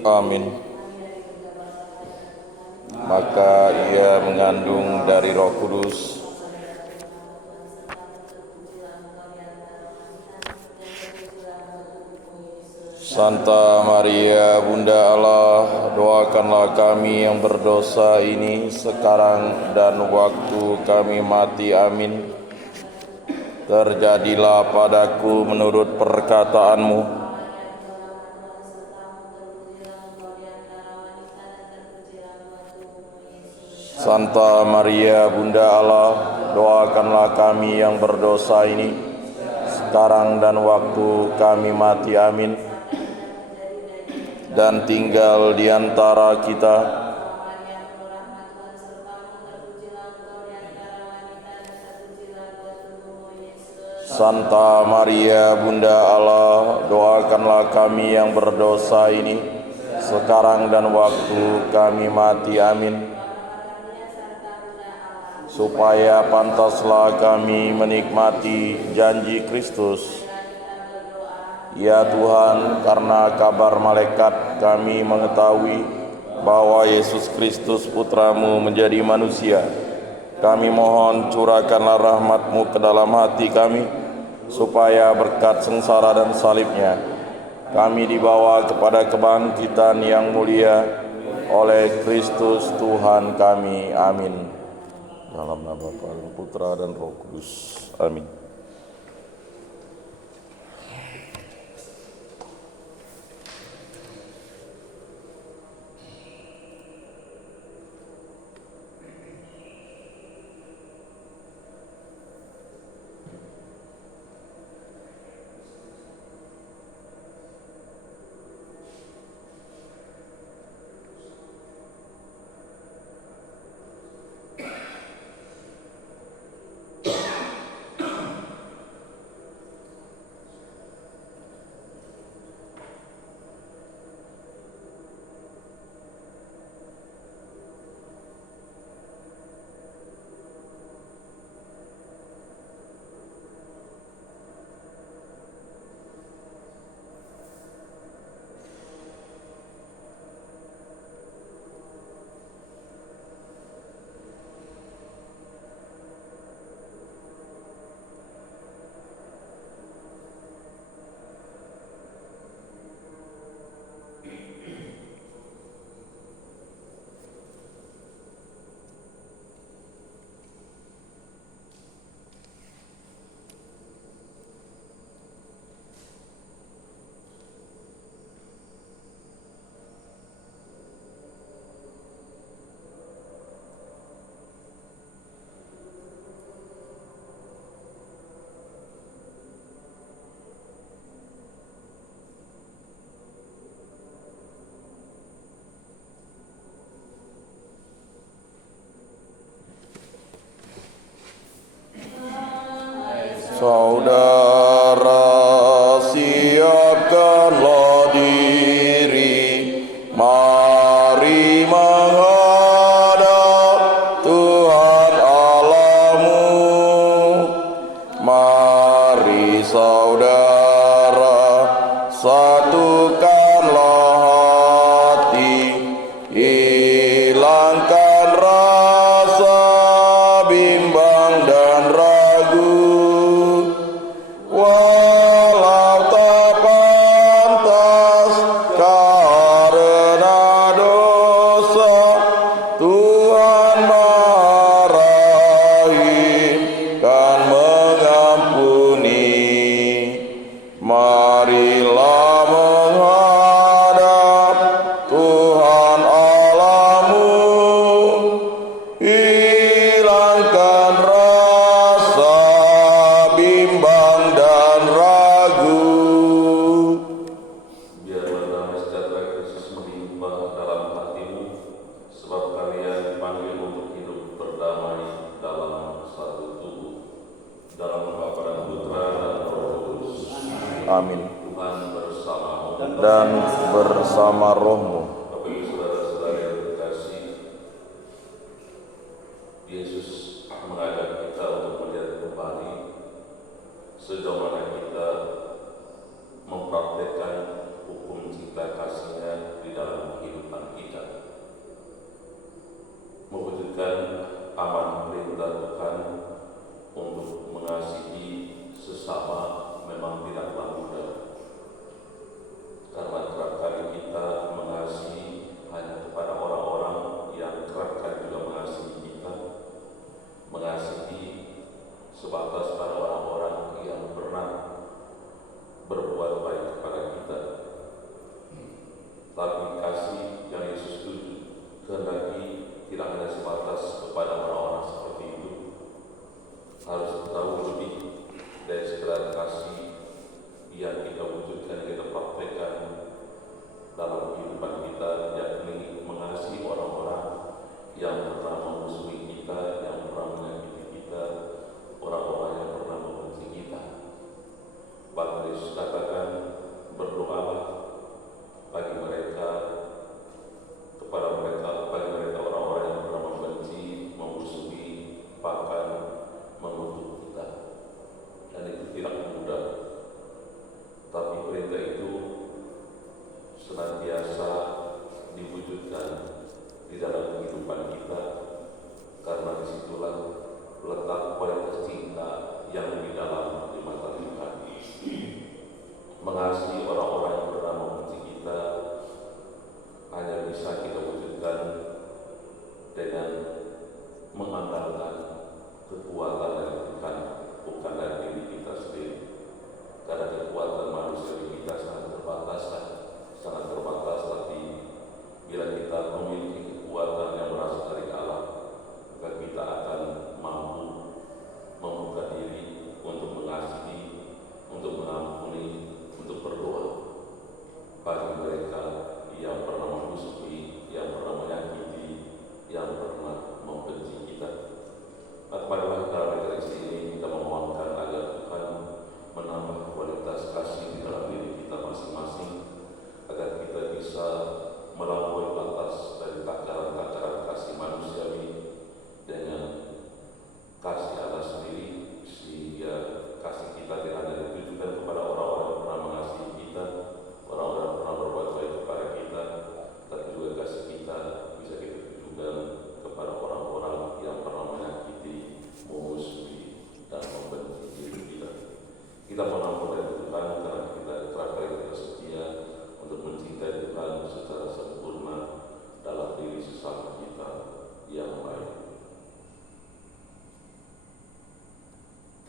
Amin. Maka ia mengandung dari Roh Kudus. Santa Maria Bunda Allah, doakanlah kami yang berdosa ini sekarang dan waktu kami mati. Amin. Terjadilah padaku menurut perkataanmu. Santa Maria Bunda Allah, doakanlah kami yang berdosa ini sekarang dan waktu kami mati. Amin. Dan tinggal di antara kita Santa Maria Bunda Allah, doakanlah kami yang berdosa ini sekarang dan waktu kami mati. Amin. Supaya pantaslah kami menikmati janji Kristus. Ya Tuhan, karena kabar malaikat kami mengetahui bahwa Yesus Kristus Putra-Mu menjadi manusia. Kami mohon curahkanlah rahmat-Mu ke dalam hati kami, supaya berkat sengsara dan salib-Nya kami dibawa kepada kebangkitan yang mulia oleh Kristus Tuhan kami. Amin. Dalam nama Bapa dan Putra dan Roh Kudus. Amin. Saudara, siapkanlah diri, mari menghadap Tuhan Allahmu. Mari saudara, satukanlah hati, hilangkan rasa bimbang dan ragu. Walau tak pantas karena dosa, Tuhan Maha Rahim kan mengampuni. Marilah menghadap Tuhan Allahmu, hilangkan rasa bimbang dan ragu. Biarlah damai sejahtera Kristus melimpah dalam hatimu, sebab kalian dipanggil untuk hidup berdamai dalam satu tubuh. Dalam nama Bapa dan Putra dan Roh Kudus. Amin. Tuhan bersamamu. Dan bersama rohmu. Bapak Ibu saudara-saudara yang terkasih, Yesus mengajak kita untuk melihat kembali sejauh mana kita mempraktekkan hukum cinta kasih-Nya di dalam Tapi kasih yang Yesus kehendaki tidak hanya sebatas kepada orang-orang seperti itu, harus jauh lebih dari sekedar kasih yang kita wujudkan, kita praktekkan dalam kehidupan kita, yakni mengasihi orang-orang yang pernah memusuhi kita, yang pernah menyakiti kita, orang-orang yang pernah membenci kita. Bahkan Yesus katakan, berdoalah bagi mereka, bagi mereka orang-orang yang pernah membenci, memusuhi, bahkan mengutuk kita. Dan itu tidak mudah. Tapi perintah itu senantiasa diwujudkan di dalam kehidupan kita, karena disitulah letak kualitas cinta yang lebih dalam di mata Tuhan. Mengasihi orang-orang yang pernah membenci kita hanya bisa kita wujudkan dengan mengandalkan kekuatan dari Tuhan, bukan dari diri kita sendiri. Karena kekuatan manusia di kita sangat terbatas, tapi bila kita memiliki kekuatan yang berasal dari Allah, maka kita akan mampu membuka diri untuk mengasihi, untuk mengampuni, untuk berdoa bagi mereka yang pernah memusuhi, yang pernah menyakiti, yang pernah membenci kita. Marilah dalam referensi ini kita memohonkan agar Tuhan menambah kualitas kasih di dalam diri kita masing-masing, agar kita bisa melampaui batas dari takaran-takaran kasih manusiawi dengan kasih Allah sendiri, sehingga kasih kita tidak hanya ditujukan kepada orang-orang yang pernah mengasihi kita, orang-orang yang pernah berbuat baik kepada kita, tapi juga kasih kita bisa kita tujukan kepada orang-orang yang pernah menyakiti, memusuhi, dan membenci diri kita. Kita mengampun dari Tuhan karena kita kita setia untuk mencintai Tuhan secara sempurna dalam diri sesama kita yang baik.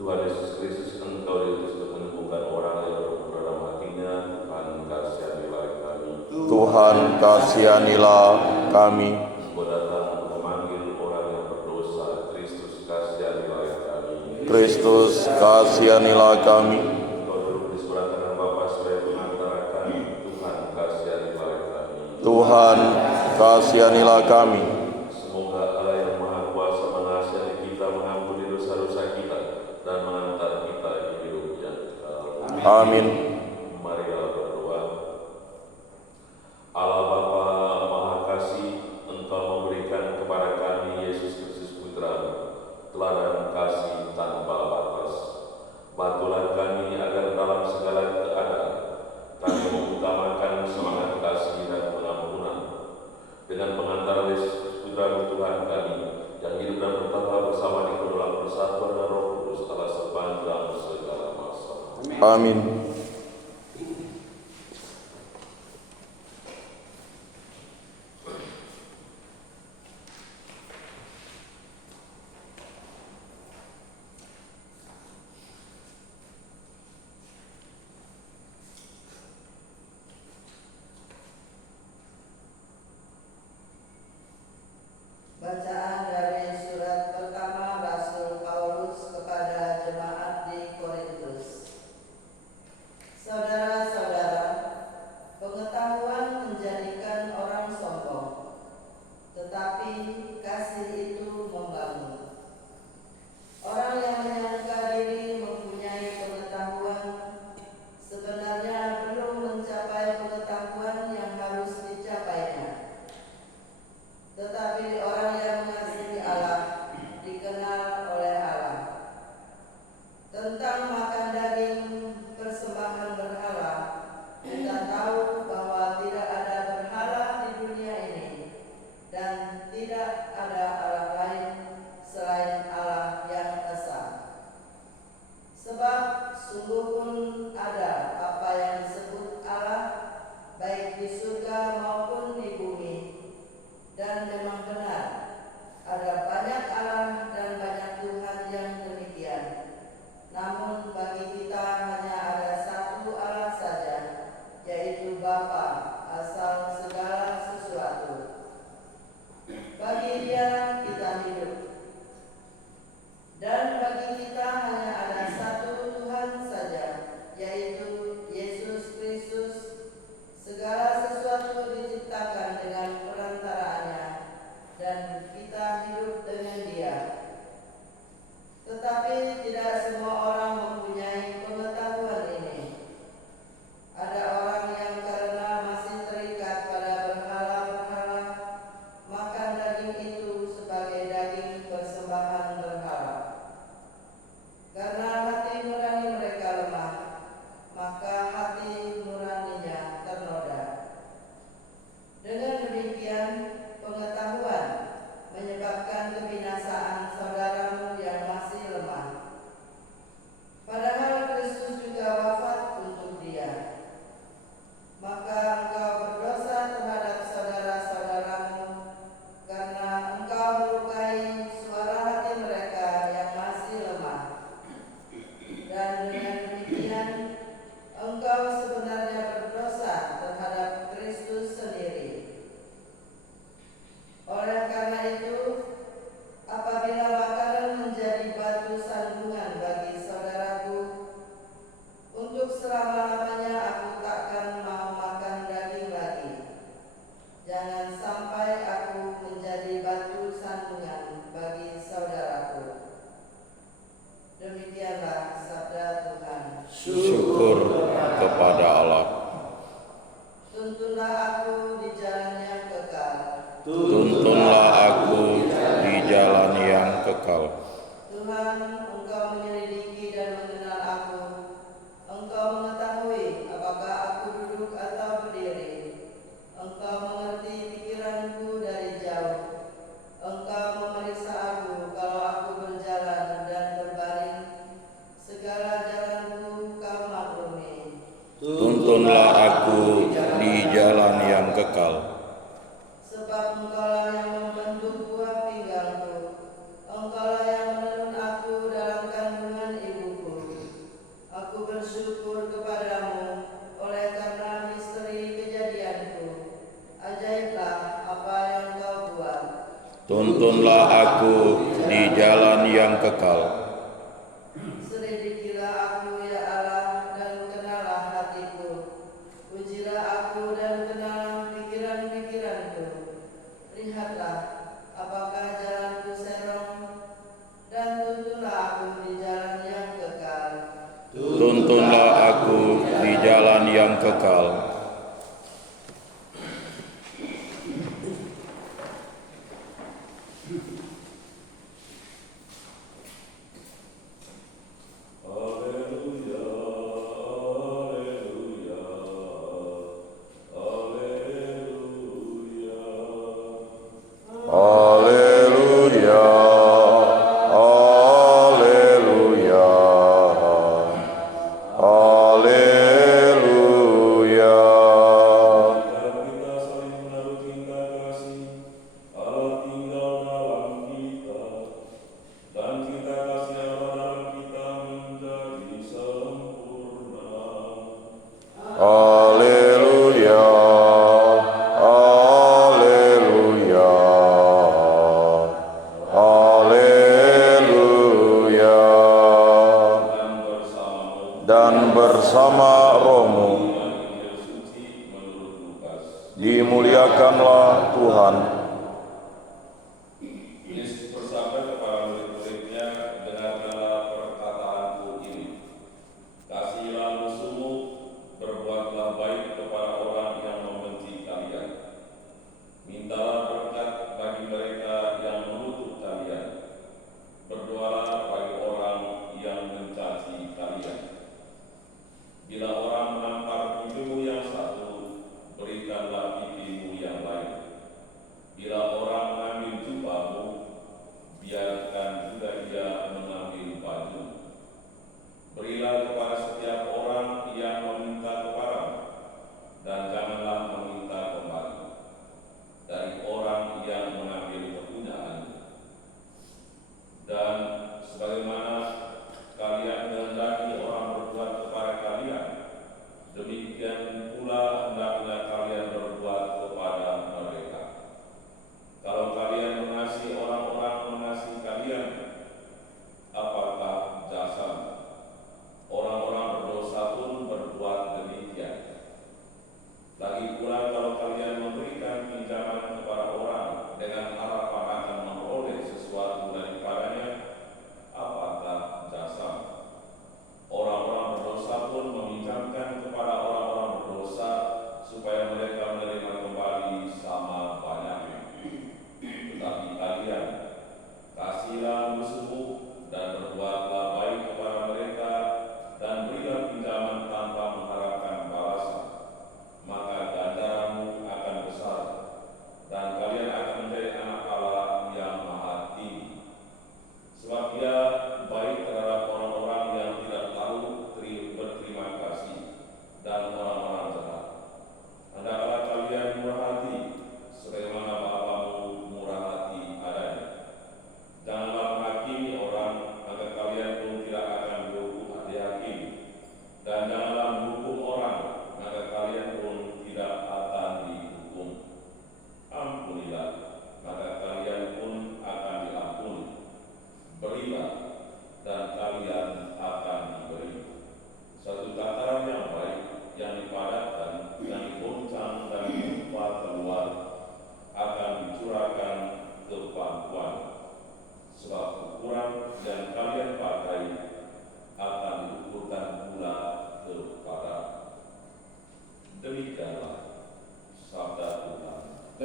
Tuhan Yesus Kristus, Engkau diutus untuk menyembuhkan orang yang berumur dalam hatinya. Tuhan kasihanilah kami. Tuhan kasihanilah kami. Engkau datang untuk memanggil orang yang berdosa. Kristus kasihanilah kami. Kristus kasihanilah kami. Engkau duduk di sebelah kanan Bapa sebagai pengantara kami. Tuhan kasihanilah kami. Tuhan kasihanilah kami. Semoga Allah yang Maha Kuasa mengasihi kita, mengampuni dosa-dosa kita, dan mengantar kita hidup yang kekal. Amin. Marilah berdoa. Allah Bapa Maha Kasih, Engkau memberikan kepada kami Yesus Kristus Putra, teladan kasih tanpa batas. Bantulah kami agar dalam segala keadaan kami mengutamakan semangat kasih dan pengampunan dengan pengantar Yesus Putra Tuhan kami yang hidup dan bertata bersama di dalam persatuan dan Roh Kudus Allah sepanjang segala masa. Amin. Bacaan dari surat pertama Rasul Paulus kepada jemaat di Korintus. kepada Allah. Tuntunlah aku di jalan yang kekal. Tuntunlah aku di jalan yang kekal. Tuhan, Engkau menyelidiki dan mengenal aku. Engkau mengetahui apakah aku duduk atau berdiri. Engkau mengerti pikiranku dari jauh. Engkau memeriksa aku kalau aku berjalan dan berbaring. Segala jalanku Kau maklumi. Tuntunlah aku di jalan yang kekal. Sebab Engkaulah yang membentuk buah pinggangku. Engkaulah yang menenun aku dalam kandungan ibuku. Aku bersyukur kepadamu oleh karena misteri kejadianku. Ajaiblah apa yang Kau buat. Tuntunlah aku di jalan yang kekal. Selidikilah aku ya Allah dan kenalah hatiku. Ujilah aku dan kenalah pikiran-pikiranku. Lihatlah apakah jalanku serong, dan tuntunlah aku di jalan yang kekal. Tuntunlah aku di jalan yang kekal. Haleluya, haleluya, haleluya. Kita saling menaruh cinta kasih, Allah tinggal dalam kita, dan cinta kasih Allah dalam kita menjadi sempurna. Haleluya, haleluya, haleluya. Dan bersama rohmu dimuliakanlah Tuhan. Yesus bersabda kepada murid-muridnya, dengarkanlah perkataanku ini. Kasihilah musuhmu, berbuatlah baik kepada orang yang membenci kalian. Mintalah berkat bagi mereka yang mengutuk kalian. Berdoalah bagi orang yang mencaci kalian. Bila orang menampar pipimu yang satu, berikanlah pipimu yang lain.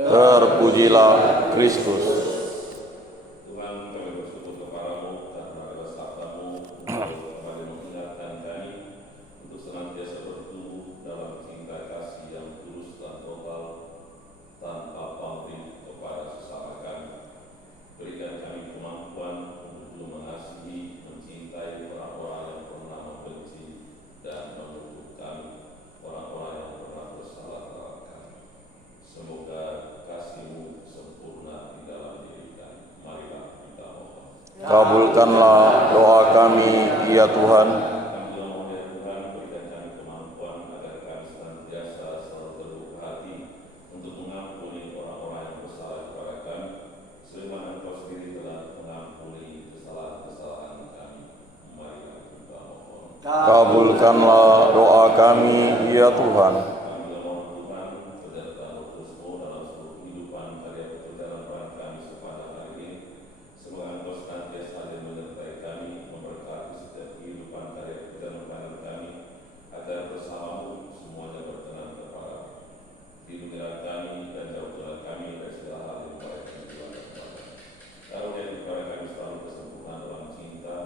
Terpujilah Kristus. Tuhan, kami bersyukur kepadamu karena ada sabdamu untuk kembali mengingatkan kami untuk senantiasa bertumbuh dalam cinta kasih yang tulus dan total tanpa pamrih kepada sesama kami. Berikan kami kemampuan untuk mengasihi, mencintai orang-orang yang pernah membenci dan mengutuk kami, orang-orang yang pernah bersalah terhadap kami. Semoga kasih-Mu sempurna di dalam diri kami. Marilah kita mohon. Kabulkanlah doa kami, ya Tuhan. Kami juga mohon ya Tuhan, berikan kami kemampuan agar kami senantiasa selalu terbuka hati untuk mengampuni orang-orang yang bersalah kepada kami, sebagaimana Engkau sendiri telah mengampuni kesalahan-kesalahan kami. Marilah kita mohon. Kabulkanlah doa kami, ya Tuhan. Kami juga mohon Tuhan, penyertaan Roh-Mu dalam seluruh kehidupan karya pekerjaan peran kami sepanjang hari ini. Semoga Engkau senantiasa hadir menyertai kami, memberkati setiap kehidupan karya pekerjaan peran kami, agar bersamamu semuanya berkenan kepadamu. Lindungilah kami dan jauhkanlah kami dari segala hal yang baik dan jelek kepada. Karunia kepada kami selalu kesempurnaan dalam cinta,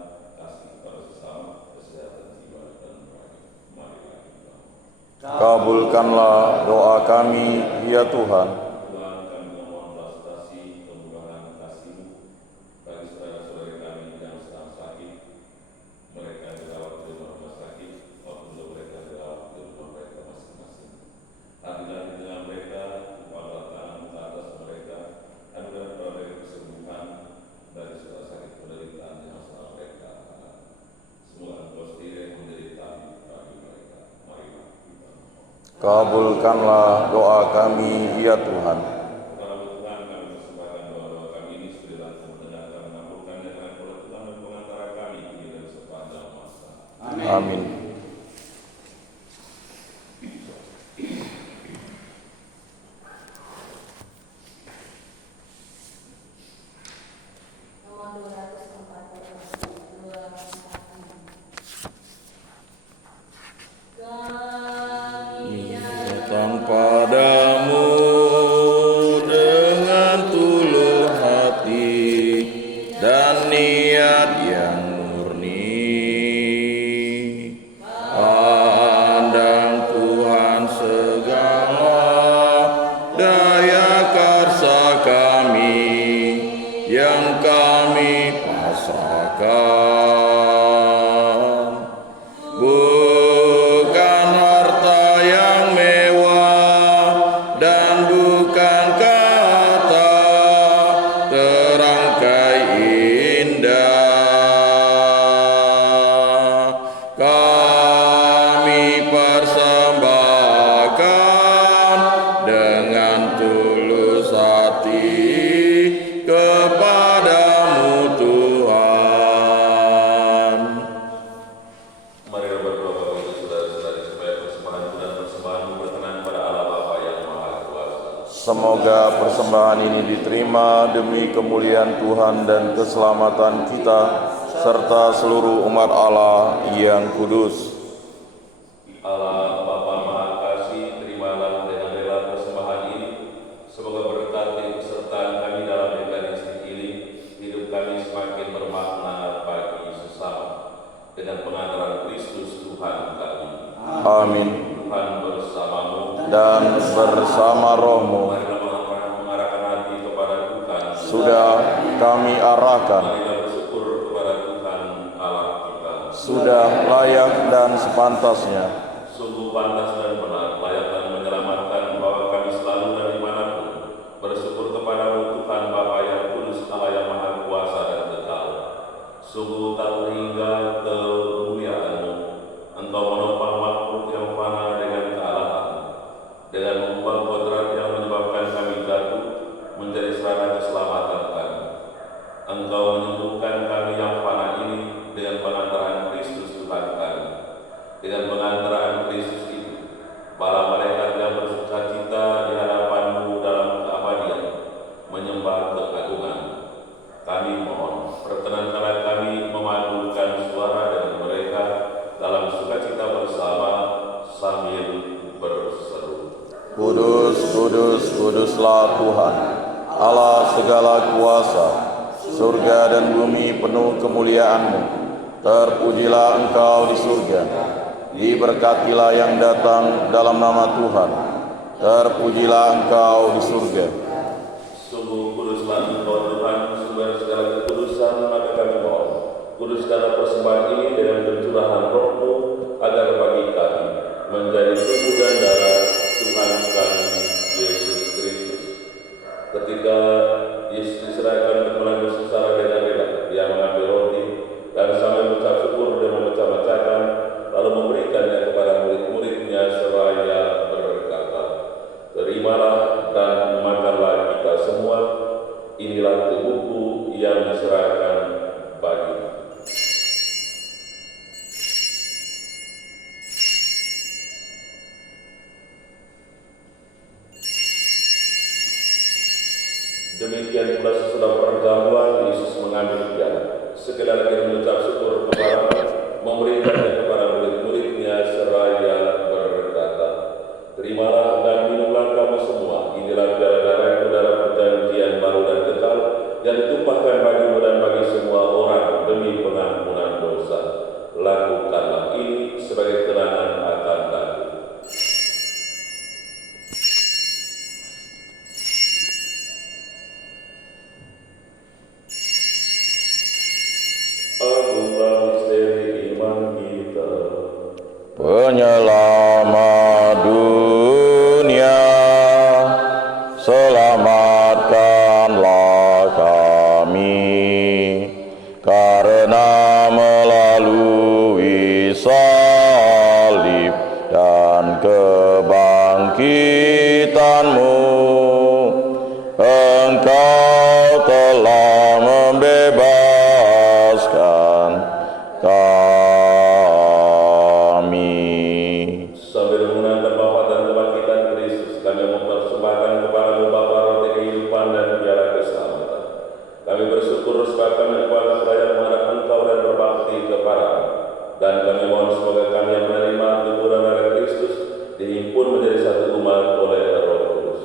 kasih kepada sesama, kesehatan jiwa dan rohani. Marilah kita mohon. Kabulkanlah doa kami, ya Tuhan. Tuhan, kami memohon belas kasih, kemurahan kasih-Mu bagi saudara-saudari kami yang sedang sakit, mereka yang dirawat di rumah sakit, maupun juga mereka yang dirawat di rumah mereka masing-masing. Hadirlah di tengah mereka, upahlah tangan-Mu ke atas mereka, anugerah kepada mereka kesembuhan dari segala sakit penderitaan yang sedang mereka alami. Semoga Engkau sendiri yang menjadi tabib bagi mereka. Marilah kita mohon. Kabulkanlah doa kami, ya Tuhan. Kepada Tuhan kami persembahkan doa-doa kami ini sekalian mendengarkan mengabulkannya karena Tuhan dan pengantara kami kini dan sepanjang masa. Amin. Nomor 242. Kami Datang padamu dengan tulus hati dan niat yang murni. Pandang Tuhan segala daya karsa kami yang kami pasrahkan. Bukan harta yang mewah dan bukan kata terangkai indah. Kami persembahkan dengan tulus hati kepadamu Tuhan. Marilah berdoa Bapak Ibu Saudara-saudari supaya persembahan dan persembahan berkenan kepada Allah Bapa yang Maha Kuasa. Semoga persembahan ini diterima demi kemuliaan Tuhan dan keselamatan kita serta seluruh umat Allah yang kudus. Allah Bapa Maha Kasih, terimalah dengan rela persembahan ini. Semoga berkati kesertaan kami dalam ekaristi ini, hidup kami semakin bermakna bagi sesama. Dengan pengantaran Kristus Tuhan kami. Amin. Tuhan bersamamu. Dan bersama rohmu Marilah mengarahkan hati kepada Tuhan. sudah kami arahkan, Marilah bersyukur kepada Tuhan Allah kita. sudah layak dan sepantasnya. Sungguh pantas dan benar, layak dan menyelamatkan bahwa kami selalu dan dimanapun bersyukur kepadamu Tuhan Bapa yang kudus, Allah yang Maha Kuasa dan kekal. Sungguh tak terhingga kemuliaan-Mu, Engkau menopang makhluk yang fana dengan kealahan, dengan mengubah kodrat yang menyebabkan kami jatuh menjadi sarana keselamatan kami. Engkau menyembuhkan kami yang fana ini dengan pengantaran Kristus Tuhan kami. Dengan pengantaran Kristus itu, para malaikat yang bersukacita di hadapan-Mu dalam keabadian menyembah keagungan. Kami mohon, perkenankanlah kami memadukan suara dengan mereka dalam sukacita bersama sambil berseru. Kudus, Kudus, kuduslah Tuhan, Allah segala kuasa, surga dan bumi penuh kemuliaan-Mu. Terpujilah Engkau di surga, diberkatilah yang datang dalam nama Tuhan. Terpujilah Engkau di surga. Sungguh kuduslah Engkau Tuhan, sumber segala kekudusan, maka kami mohon, kuduskanlah persembahan ini dengan pencurahan Roh-Mu, agar bagi kami menjadi tubuh dan darah Tuhan kami Yesus Kristus. Ketika Yesus diserahkan untuk menanggung sengsara dengan rela, Dia mengambil roti dan sambil mengucap syukur dan memecah-mecahkan, lalu memberikannya kepada murid-muridnya seraya berkata, "Terimalah dan makanlah kita semua, inilah tubuhku yang diserahkan bagimu." Demikian pula sesudah perjamuan, Yesus mengambil piala. Sekali lagi mengucap syukur kepada Allah, memberikannya kepada murid-muridnya seraya berkata, "Terimalah dan minumlah kamu semua, inilah darah-darahku, darah perjanjian baru dan kekal, yang ditumpahkan bagimu dan bagi semua orang demi pengampunan dosa. Lakukanlah ini sebagai kenangan akan aku." Agunglah misteri iman kita. Penyelamat dunia, selamatkanlah kami, karena melalui salib dan kebangkitan-Mu, Engkau telah membebaskan kami. Sambil mengenangkan wafat dan kebangkitan Kristus, kami mempersembahkan kepada-Mu Bapa roti kehidupan dan piala keselamatan. Kami bersyukur sebab kami kuasa belajar menghadap Engkau dan berbakti kepada-Mu. Dan kami mohon semoga kami yang menerima tubuh dan darah Kristus dihimpun menjadi satu umat oleh Roh Kudus.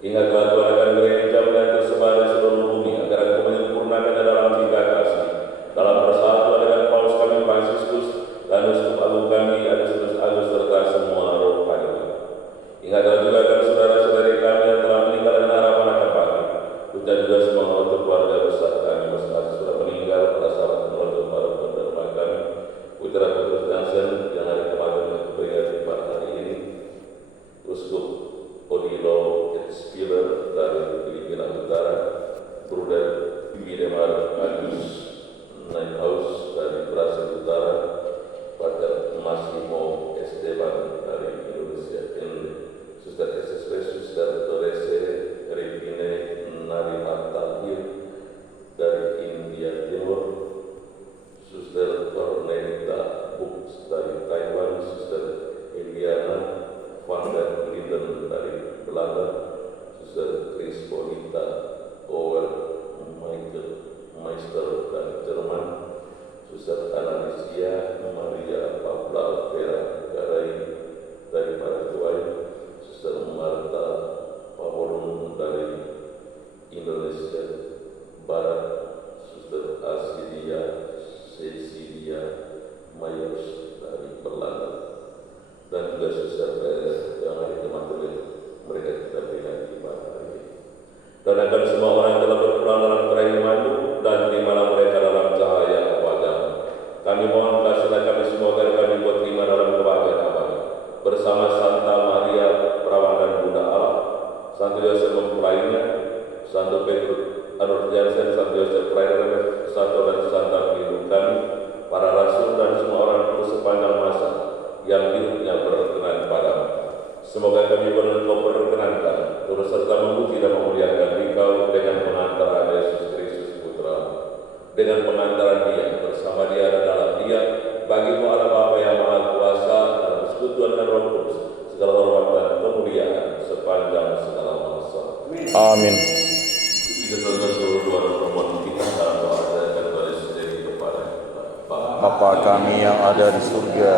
Ingatlah Tuhan akan gereja yang tersebar di seluruh bumi, agar Engkau menyempurnakannya dalam cinta kasih, dalam persatuan dengan Paus kami Fransiskus dan Uskup Agung kami Agustinus Agus serta semua rohani. Ingatlah juga akan saudara-saudari kami yang telah meninggal dan harapan akan bangkit. Dan juga semua anggota keluarga besar kami masing-masing sudah meninggal, para sahabat keluarga, para penerima kami, putra putri Johnson yang hari kemarin memperingati pada hari ini, Uskup Odilo Spiller dari Filipina Utara, Bruder Widemar Agus Ninehouse dari Brazil Utara, Pater Massimo Esteban dari Indonesia, Suster SSP, Suster Torese Ripine Narimatahir dari India Timur, Suster Cornelita Books dari Taiwan, Suster Eliana Van der Linden dari Belanda, Suster Crispolita Owen Michael Meister dari Jerman, Suster Analicia Maria Paula Vera Garai dari Paraguay, Suster Marta Paulun dari Indonesia Barat, Suster Asilia Cecilia Myers dari Belanda, dan juga Suster Beres yang hari kemarin mereka kita peringati pada hari ini. Dan akan semua orang yang telah berpulang dalam kerahiman-Mu dan terimalah mereka dalam cahaya wajah-Mu. Kami mohon kasihlah kami semua agar kami buat terima dalam kebahagiaan abadi bersama Santa Maria Perawan dan Bunda Allah, Santo Yosef mempelainya, Santo Petrus Arnold Jansen, Santo Yosef Prayer, Santo dan Santa pelindung kami, para rasul dan semua orang kudus sepanjang masa yang hidupnya berkenan padamu. Semoga kami Engkau perkenankan turut serta memuji dan memuliakan Engkau dengan pengantaran Yesus Kristus Putra, dengan pengantaran Dia, bersama Dia dan dalam Dia, bagimu Allah Bapa yang Maha Kuasa, dalam persekutuan dan Roh Kudus, segala hormat dan kemuliaan sepanjang segala masa. Amin. Kita serta seluruh doa dan permohonan kita dalam doa dan kembali sendiri kepada Bapa kami yang ada di surga,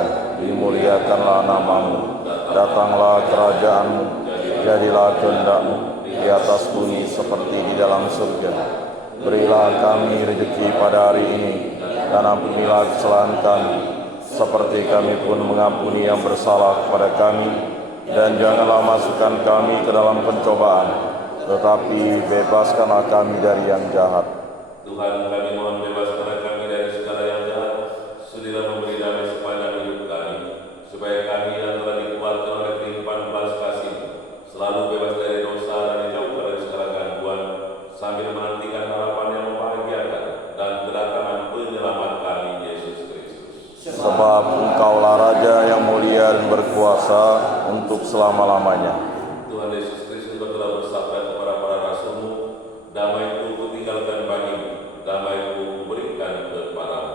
dimuliakanlah namamu, datanglah kerajaan-Mu, jadilah kehendak-Mu di atas bumi seperti di dalam surga. Berilah kami rezeki pada hari ini, dan ampunilah kesalahan kami, seperti kami pun mengampuni yang bersalah kepada kami. Dan janganlah masukkan kami ke dalam pencobaan, tetapi bebaskanlah kami dari yang jahat. Tuhan, kami mohon bebaskanlah kami dari segala yang jahat, sudilah memberi damai sepanjang hidup kami, supaya kami yang telah dikuatkan oleh kelimpahan belas kasih selalu bebas dari dosa dan dijauhkan dari segala gangguan, sambil menantikan harapan yang membahagiakan dan kedatangan penyelamat kami, Yesus Kristus. Sebab Engkaulah Raja yang mulia dan berkuasa untuk selama-lamanya. Tuhan Yesus Kristus telah bersabda kepada para rasul-Mu, damai-Ku kutinggalkan bagimu, damai-Ku kuberikan kepadamu.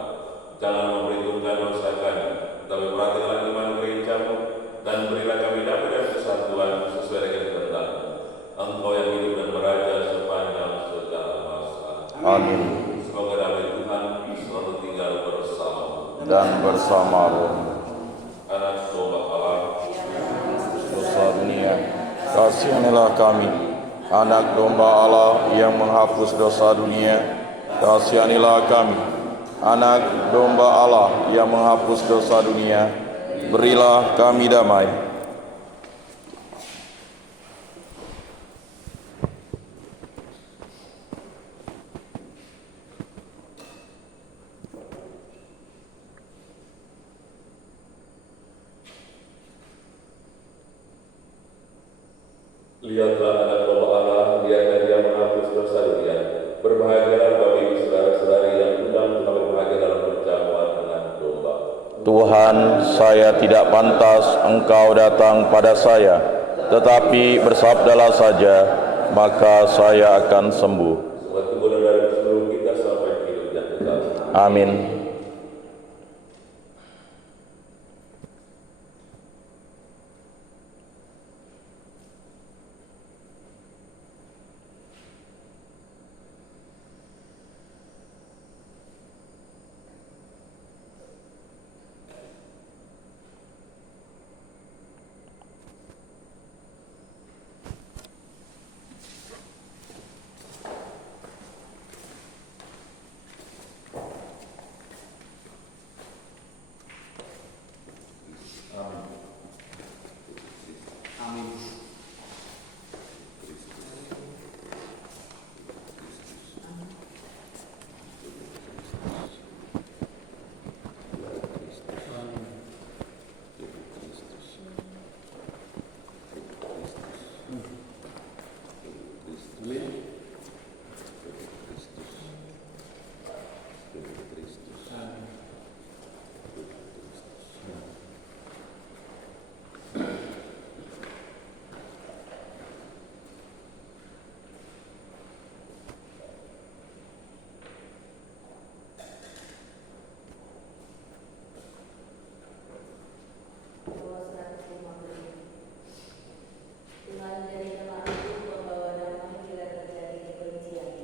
Jangan memperhitungkan dosa kami, tetapi perhatikanlah iman gereja-Mu, dan berilah kami damai dan kesatuan sesuai dengan kehendak-Mu. Engkau yang hidup dan beraja sepanjang segala masa. Amin. Semoga damai Tuhan selalu tinggal bersama Dan bersama roh anak domba Allah. dosa dunia, kasihanilah kami. Anak domba Allah yang menghapus dosa dunia, kasihanilah kami. Anak domba Allah yang menghapus dosa dunia, berilah kami damai. Lihatlah anak domba Allah, lihatlah dia menghapus dosa dunia. Berbahagialah Bapak Ibu saudara-saudari yang undang untuk berbahagia dalam perjamuan anak domba. Tuhan, saya tidak pantas Engkau datang pada saya, tetapi bersabdalah saja, maka saya akan sembuh. Semoga tubuh dan darah seluruh kita sampai hidup yang kekal. Amin.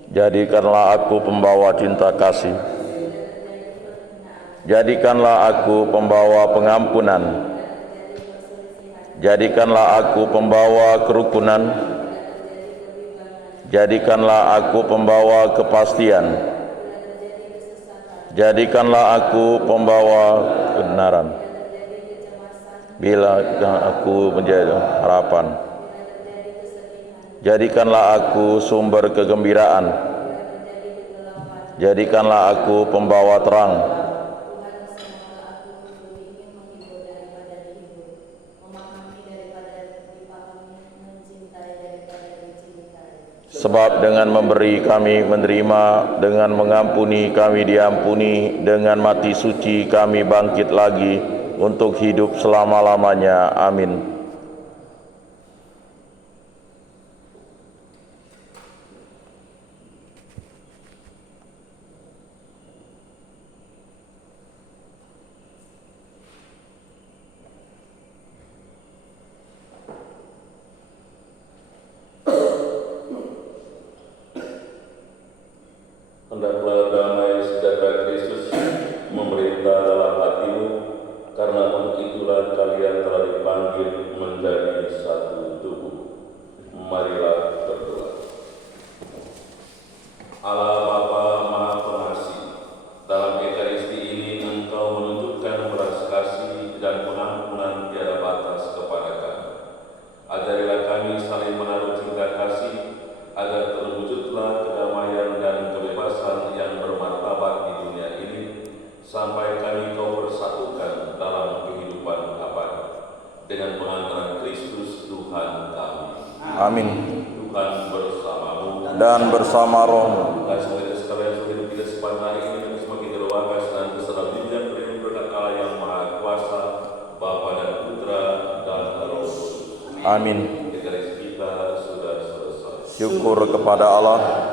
Jadikanlah aku pembawa cinta kasih. Jadikanlah aku pembawa pengampunan. Jadikanlah aku pembawa kerukunan. Jadikanlah aku pembawa kepastian. Jadikanlah aku pembawa kebenaran. Bila aku menjadi harapan, jadikanlah aku sumber kegembiraan. Jadikanlah aku pembawa terang. Sebab dengan memberi kami menerima, dengan mengampuni kami diampuni, dengan mati suci kami bangkit lagi untuk hidup selama-lamanya. Amin. Hendaklah damai sejahtera Kristus memerintah dalam hatimu, karena untuk itulah kalian telah dipanggil Kristus Tuhan kami. Amin. Tuhan bersamamu. Dan bersama rohmu. Kasih kita sekalian sehidup kita sepanjang hari ini dan semakin terdoakan dan terserah bimbingan berkat Allah yang Maha Kuasa, Bapa dan Putra dan Roh Kudus. Amin. Kita sudah selesai. Syukur kepada Allah.